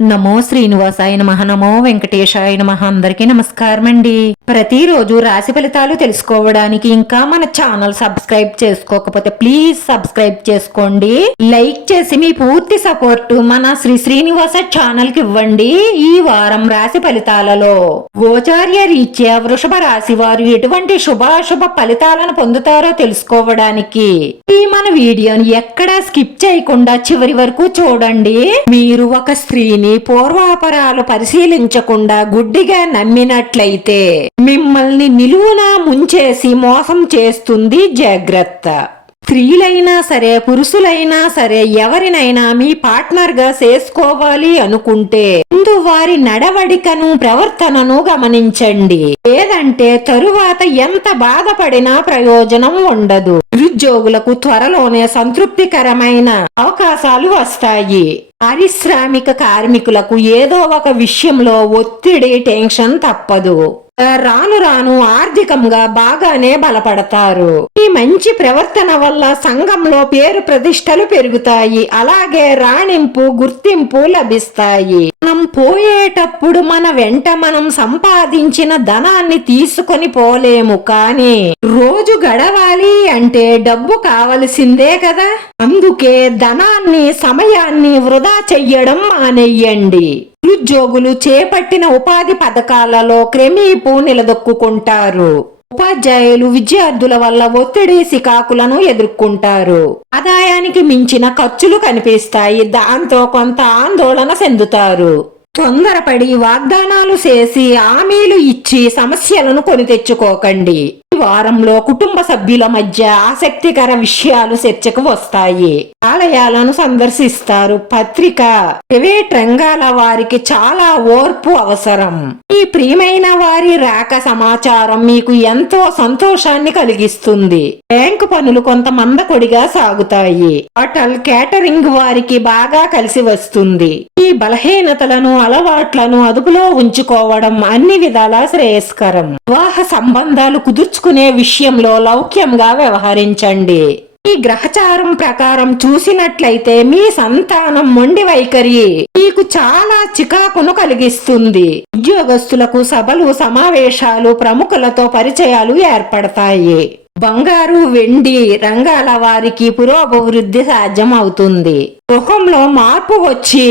నమో శ్రీనివాసాయ నమః, నమో వెంకటేశాయ నమః. అందరికీ నమస్కారం అండి. ప్రతిరోజు రాశి ఫలితాలు తెలుసుకోవడానికి ఇంకా మన ఛానల్ సబ్స్క్రైబ్ చేసుకోకపోతే ప్లీజ్ సబ్స్క్రైబ్ చేసుకోండి. లైక్ చేసి మీ పూర్తి సపోర్ట్ మన శ్రీనివాస ఛానల్ కి ఇవ్వండి. ఈ వారం రాశి ఫలితాలలో గోచార్య రీత్యా వృషభ రాశి వారు ఎటువంటి శుభాశుభ ఫలితాలను పొందుతారో తెలుసుకోవడానికి ఈ మన వీడియోని ఎక్కడా స్కిప్ చేయకుండా చివరి వరకు చూడండి. మీరు ఒక స్త్రీని పూర్వాపరాలు పరిశీలించకుండా గుడ్డిగా నమ్మినట్లయితే మిమ్మల్ని నిలువునా ముంచేసి మోసం చేస్తుంది. జాగ్రత్త. స్త్రీలైనా సరే పురుషులైనా సరే ఎవరినైనా మీ పార్ట్నర్ గా చేసుకోవాలి అనుకుంటే ముందు వారి నడవడికను ప్రవర్తనను గమనించండి. లేదంటే తరువాత ఎంత బాధపడినా ప్రయోజనం ఉండదు. నిరుద్యోగులకు త్వరలోనే సంతృప్తికరమైన అవకాశాలు వస్తాయి. పారిశ్రామిక కార్మికులకు ఏదో ఒక విషయంలో ఒత్తిడి టెన్షన్ తప్పదు. రాను రాను ఆర్థికంగా బాగానే బలపడతారు. ఈ మంచి ప్రవర్తన వల్ల సంఘంలో పేరు ప్రతిష్టలు పెరుగుతాయి. అలాగే రాణింపు గుర్తింపు లభిస్తాయి. మనం పోయేటప్పుడు మన వెంట మనం సంపాదించిన ధనాన్ని తీసుకొని పోలేము, కానీ రోజు గడవాలి అంటే డబ్బు కావలసిందే కదా. అందుకే ధనాన్ని సమయాన్ని వృధా చెయ్యడం మానేయండి. నిరుద్యోగులు చేపట్టిన ఉపాధి పథకాలలో క్రమేపూ నిలదొక్కుంటారు. ఉపాధ్యాయులు విద్యార్థుల వల్ల ఒత్తిడి సికాకులను ఎదుర్కొంటారు. ఆదాయానికి మించిన ఖర్చులు కనిపిస్తాయి. దాంతో కొంత ఆందోళన చెందుతారు. తొందరపడి వాగ్దానాలు చేసి హామీలు ఇచ్చి సమస్యలను కొని తెచ్చుకోకండి. ఈ వారంలో కుటుంబ సభ్యుల మధ్య ఆసక్తికర విషయాలు చర్చకు వస్తాయి. ఆలయాలను సందర్శిస్తారు. పత్రిక ప్రైవేట్ రంగాల వారికి చాలా ఓర్పు అవసరం. ఈ ప్రియమైన వారి రాక సమాచారం మీకు ఎంతో సంతోషాన్ని కలిగిస్తుంది. బ్యాంకు పనులు కొంత మందకొడిగా సాగుతాయి. హోటల్ కేటరింగ్ వారికి బాగా కలిసి వస్తుంది. ఈ బలహీనతలను అలవాట్లను అదుపులో ఉంచుకోవడం అన్ని విధాలా శ్రేయస్కరం. వివాహ సంబంధాలు కుదుర్చుకునే విషయంలో లౌక్యంగా వ్యవహరించండి. ఈ గ్రహచారం ప్రకారం చూసినట్లయితే మీ సంతానం మొండి వైఖరి మీకు చాలా చికాకును కలిగిస్తుంది. ఉద్యోగస్తులకు సభలు సమావేశాలు ప్రముఖులతో పరిచయాలు ఏర్పడతాయి. బంగారు వెండి రంగాల వారికి పురోభివృద్ధి సాధ్యం అవుతుంది. గృహంలో మార్పు వచ్చి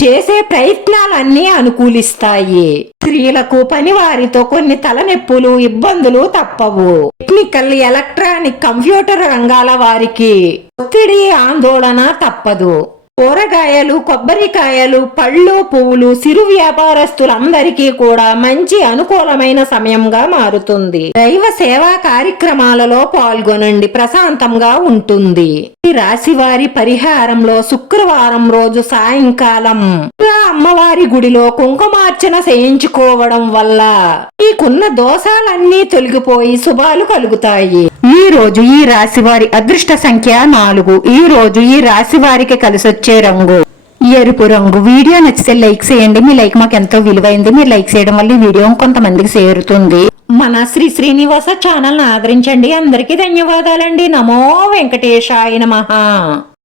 చేసే ప్రయత్నాలన్నీ అనుకూలిస్తాయి. స్త్రీలకు పనివారితో కొన్ని తలనొప్పులు ఇబ్బందులు తప్పవు. టెక్నికల్ ఎలక్ట్రానిక్ కంప్యూటర్ రంగాల వారికి ఒత్తిడి ఆందోళన తప్పదు. కూరగాయలు కొబ్బరికాయలు పళ్ళు పువ్వులు సిరు వ్యాపారస్తులందరికీ కూడా మంచి అనుకూలమైన సమయంగా మారుతుంది. దైవ సేవా కార్యక్రమాలలో పాల్గొనండి. ప్రశాంతంగా ఉంటుంది. ఈ రాశి వారి పరిహారంలో శుక్రవారం రోజు సాయంకాలం అమ్మవారి గుడిలో కుంకుమార్చన చేయించుకోవడం వల్ల మీకున్న దోషాలన్నీ తొలగిపోయి శుభాలు కలుగుతాయి. ఈ రోజు ఈ రాశి వారి అదృష్ట సంఖ్య 4. ఈ రోజు ఈ రాశి వారికి కలిసొచ్చే రంగు ఎరుపు రంగు. వీడియో నచ్చితే లైక్ చేయండి. మీ లైక్ మాకు ఎంతో విలువైంది. మీరు లైక్ చేయడం వల్ల ఈ వీడియో కొంతమందికి చేరుతుంది. మన శ్రీనివాస ఛానల్ ఆదరించండి. అందరికీ ధన్యవాదాలండి. నమో వెంకటేశాయ నమః.